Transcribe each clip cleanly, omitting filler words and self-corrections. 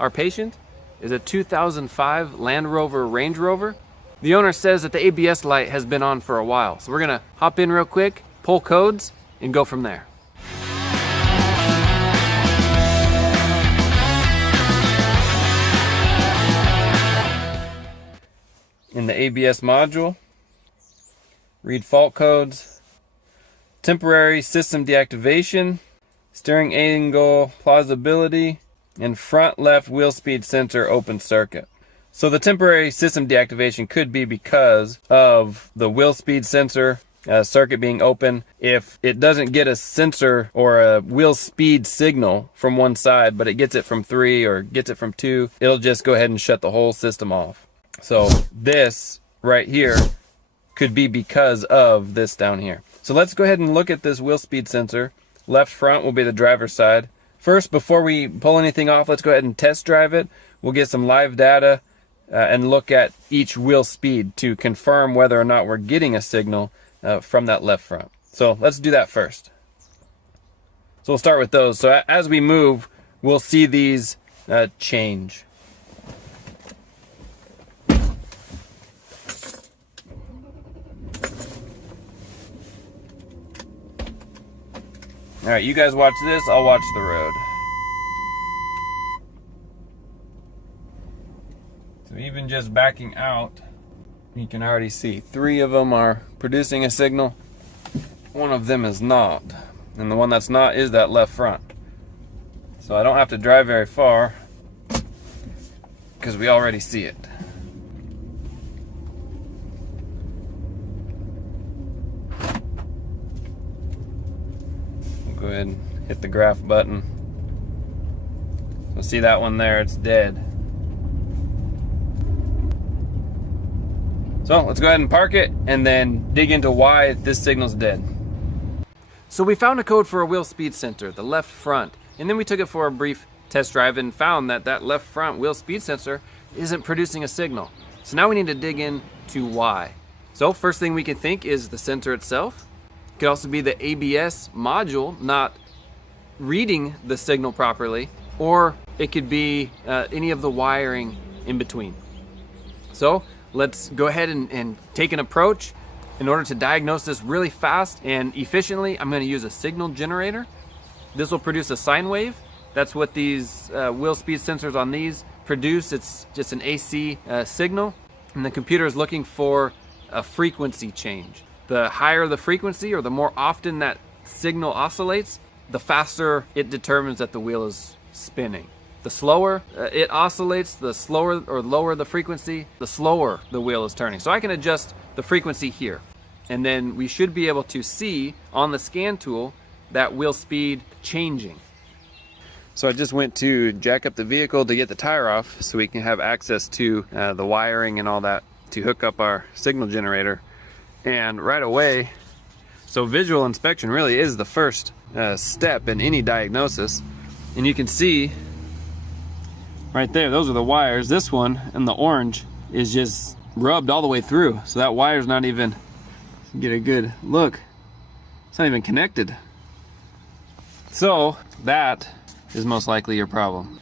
our patient is a 2005 Land Rover Range Rover. The owner says that the ABS light has been on for a while. So we're gonna hop in real quick, pull codes, and go from there. In the ABS module, read fault codes, temporary system deactivation, steering angle plausibility, and front left wheel speed sensor open circuit. So the temporary system deactivation could be because of the wheel speed sensor circuit being open. If it doesn't get a sensor or a wheel speed signal from one side, but it gets it from 3 or gets it from 2, it'll just go ahead and shut the whole system off. So this right here could be because of this down here. So let's go ahead and look at this wheel speed sensor. Left front will be the driver's side. First, before we pull anything off, let's go ahead and test drive it. We'll get some live data and look at each wheel speed to confirm whether or not we're getting a signal from that left front. So let's do that first. So we'll start with those. So as we move, we'll see these change. All right, you guys watch this, I'll watch the road. So even just backing out, you can already see 3 of them are producing a signal. 1 of them is not. And the one that's not is that left front. So I don't have to drive very far because we already see it. Go ahead and hit the graph button. So see that one there, it's dead. So let's go ahead and park it and then dig into why this signal's dead. So we found a code for a wheel speed sensor, the left front, and then we took it for a brief test drive and found that that left front wheel speed sensor isn't producing a signal. So now we need to dig into why. So first thing we can think is the sensor itself. Could also be the ABS module not reading the signal properly, or it could be any of the wiring in between. So let's go ahead and take an approach. In order to diagnose this really fast and efficiently, I'm going to use a signal generator. This will produce a sine wave. That's what these wheel speed sensors on these produce. It's just an AC signal, and the computer is looking for a frequency change. The higher the frequency, or the more often that signal oscillates, the faster it determines that the wheel is spinning. The slower it oscillates, the slower or lower the frequency, the slower the wheel is turning. So I can adjust the frequency here. And then we should be able to see on the scan tool that wheel speed changing. So I just went to jack up the vehicle to get the tire off so we can have access to the wiring and all that to hook up our signal generator. And right away, so visual inspection really is the first step in any diagnosis. And you can see right there, those are the wires. This one in the orange is just rubbed all the way through. So that wire's not even, get a good look, it's not even connected. So that is most likely your problem.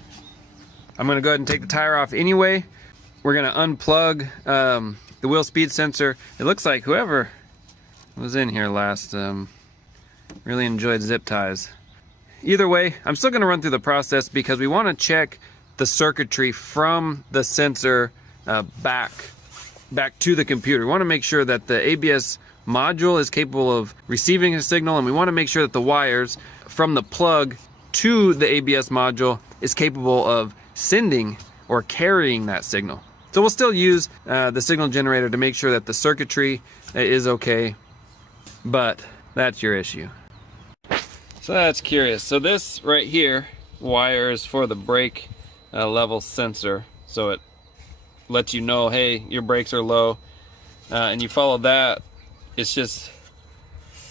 I'm gonna go ahead and take the tire off anyway. We're gonna unplug the wheel speed sensor. It looks like whoever was in here last really enjoyed zip ties. Either way, I'm still going to run through the process because we want to check the circuitry from the sensor back to the computer. We want to make sure that the ABS module is capable of receiving a signal, and we want to make sure that the wires from the plug to the ABS module is capable of sending or carrying that signal. So we'll still use the signal generator to make sure that the circuitry is okay, but that's your issue. So that's curious. So this right here wire is for the brake level sensor. So it lets you know, hey, your brakes are low. And you follow that, it's just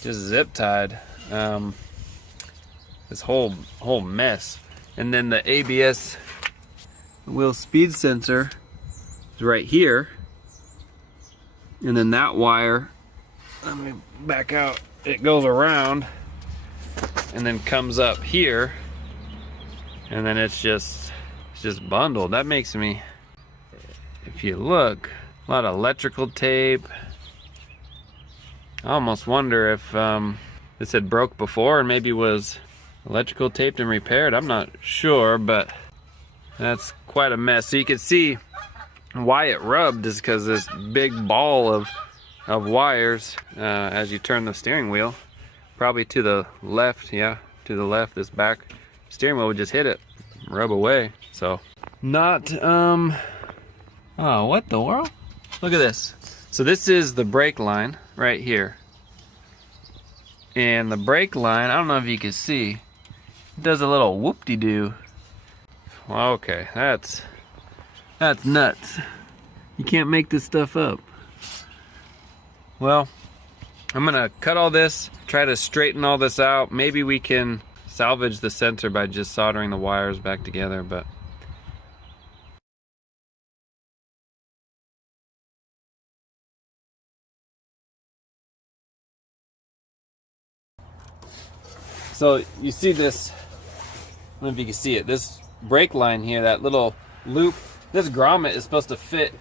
zip tied. This whole mess. And then the ABS wheel speed sensor is right here, and then that wire, let me back out, it goes around and then comes up here, and then it's just It's just bundled. That makes me, if you look, a lot of electrical tape. I almost wonder if this had broke before and maybe was electrical taped and repaired. I'm not sure, but that's quite a mess. So you can see why it rubbed is because this big ball of wires as you turn the steering wheel, probably to the left, yeah, to the left, this back steering wheel would just hit it, rub away. So not oh, what the world? Look at this. So this is the brake line right here, and the brake line, I don't know if you can see, it does a little whoop-de-doo. Well, okay, that's nuts. You can't make this stuff up. Well, I'm gonna cut all this, try to straighten all this out. Maybe we can salvage the sensor by just soldering the wires back together, but so you see this, I don't know if you can see it, this brake line here, that little loop, this grommet is supposed to fit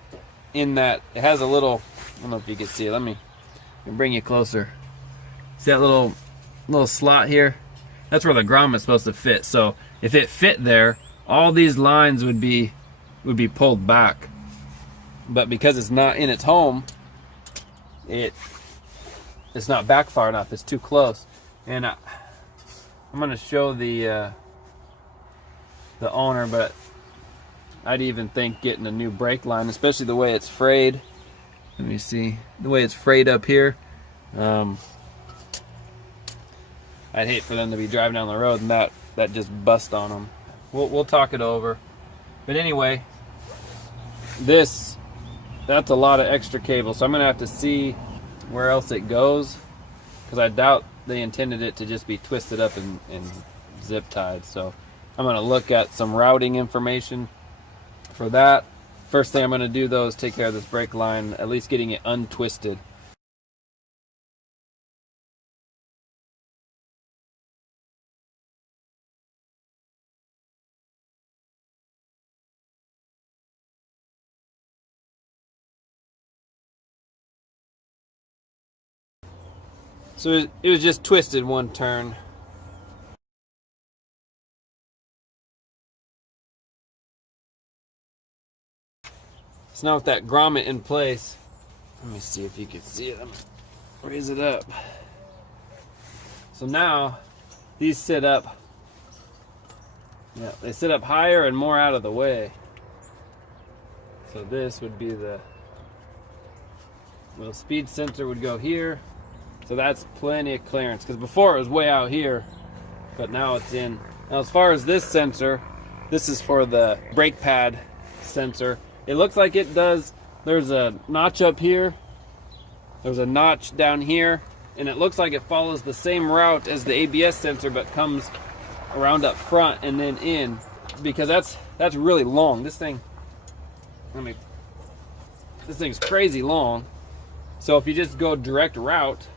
in that. It has a little, I don't know if you can see it, let me bring you closer. See that little slot here? That's where the grommet's supposed to fit. So if it fit there, all these lines would be pulled back. But because it's not in its home, it's not back far enough. It's too close. And I'm gonna show the owner, but I'd even think getting a new brake line, especially the way it's frayed. Let me see the way it's frayed up here. I'd hate for them to be driving down the road and that just bust on them. We'll talk it over. But anyway, that's a lot of extra cable, so I'm gonna have to see where else it goes, because I doubt they intended it to just be twisted up and zip tied. So I'm gonna look at some routing information for that. First thing I'm gonna do though is take care of this brake line, at least getting it untwisted. So it was just twisted one turn. So now with that grommet in place, let me see if you can see it. I'm gonna raise it up. So now these sit up, yeah, they sit up higher and more out of the way. So this would be the little speed sensor would go here. So that's plenty of clearance, because before it was way out here, but now it's in. Now as far as this sensor, this is for the brake pad sensor. It looks like it does, there's a notch up here, there's a notch down here, and it looks like it follows the same route as the ABS sensor, but comes around up front and then in, because that's really long. This thing, this thing's crazy long. So if you just go direct route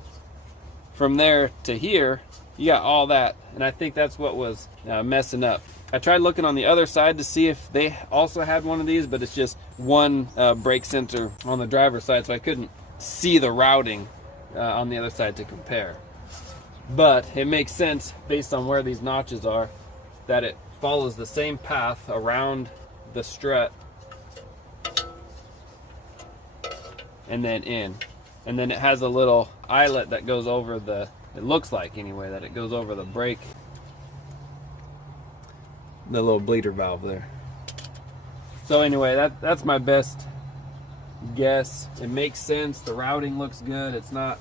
from there to here, you got all that, and I think that's what was messing up. I tried looking on the other side to see if they also had one of these, but it's just one brake sensor on the driver's side, so I couldn't see the routing on the other side to compare. But it makes sense based on where these notches are that it follows the same path around the strut and then in. And then it has a little eyelet that goes over the, it looks like anyway, that it goes over the brake, the little bleeder valve there. So anyway, that's my best guess. It makes sense. The routing looks good. It's not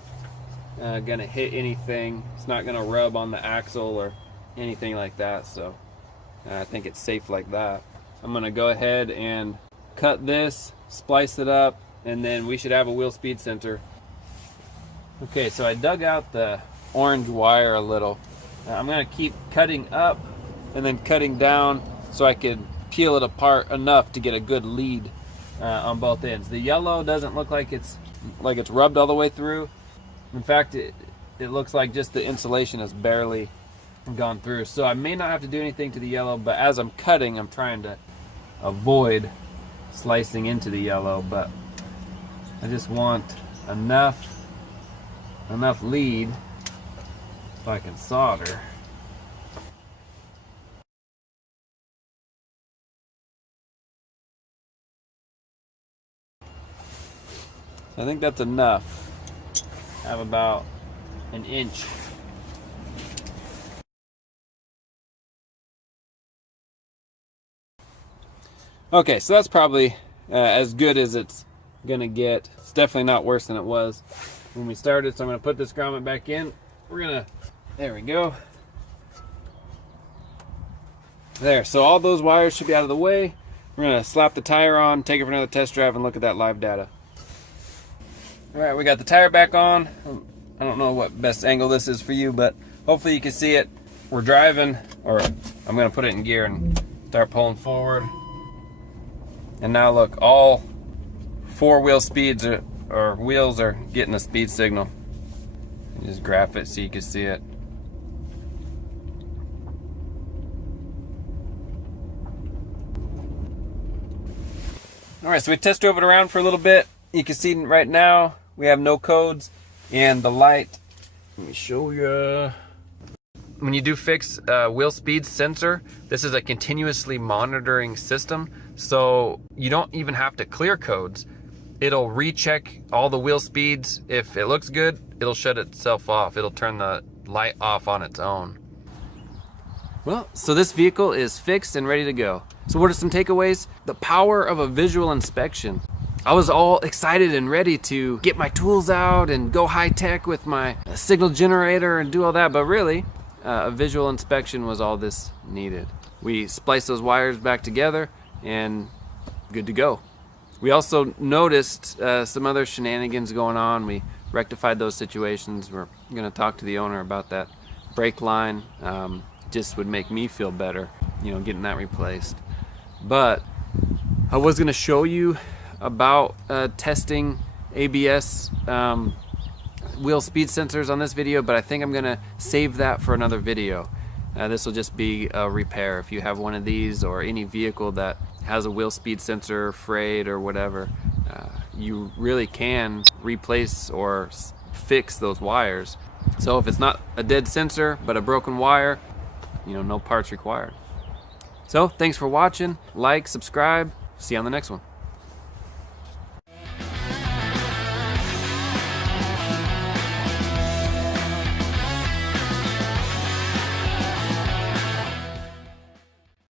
gonna hit anything. It's not gonna rub on the axle or anything like that. So I think it's safe like that. I'm gonna go ahead and cut this, splice it up, and then we should have a wheel speed sensor. Okay, so I dug out the orange wire a little. I'm gonna keep cutting up and then cutting down so I could peel it apart enough to get a good lead on both ends. The yellow doesn't look like it's rubbed all the way through. In fact, it looks like just the insulation has barely gone through. So I may not have to do anything to the yellow, but as I'm cutting, I'm trying to avoid slicing into the yellow, but I just want enough lead so I can solder. I think that's enough. I have about an inch. Okay, so that's probably as good as it's gonna get. It's definitely not worse than it was when we started. So I'm gonna put this grommet back in. There we go. There, so all those wires should be out of the way. We're gonna slap the tire on, take it for another test drive, and look at that live data. All right, we got the tire back on. I don't know what best angle this is for you, but hopefully you can see it. We're driving, or I'm gonna put it in gear and start pulling forward. And now look, all four-wheel speeds or wheels are getting a speed signal. Just graph it so you can see it. All right, so we test drove it around for a little bit. You can see right now we have no codes, and the light, let me show you. When you do fix wheel speed sensor, this is a continuously monitoring system, so you don't even have to clear codes. It'll recheck all the wheel speeds. If it looks good, it'll shut itself off. It'll turn the light off on its own. Well, so this vehicle is fixed and ready to go. So what are some takeaways? The power of a visual inspection. I was all excited and ready to get my tools out and go high tech with my signal generator and do all that, but really, a visual inspection was all this needed. We spliced those wires back together and good to go. We also noticed some other shenanigans going on. We rectified those situations. We're gonna talk to the owner about that brake line. Just would make me feel better, you know, getting that replaced. But I was gonna show you about testing ABS wheel speed sensors on this video, but I think I'm gonna save that for another video. This will just be a repair. If you have one of these or any vehicle that has a wheel speed sensor frayed or whatever, you really can replace or fix those wires. So if it's not a dead sensor but a broken wire, you know, no parts required. So thanks for watching. Like, subscribe. See you on the next one.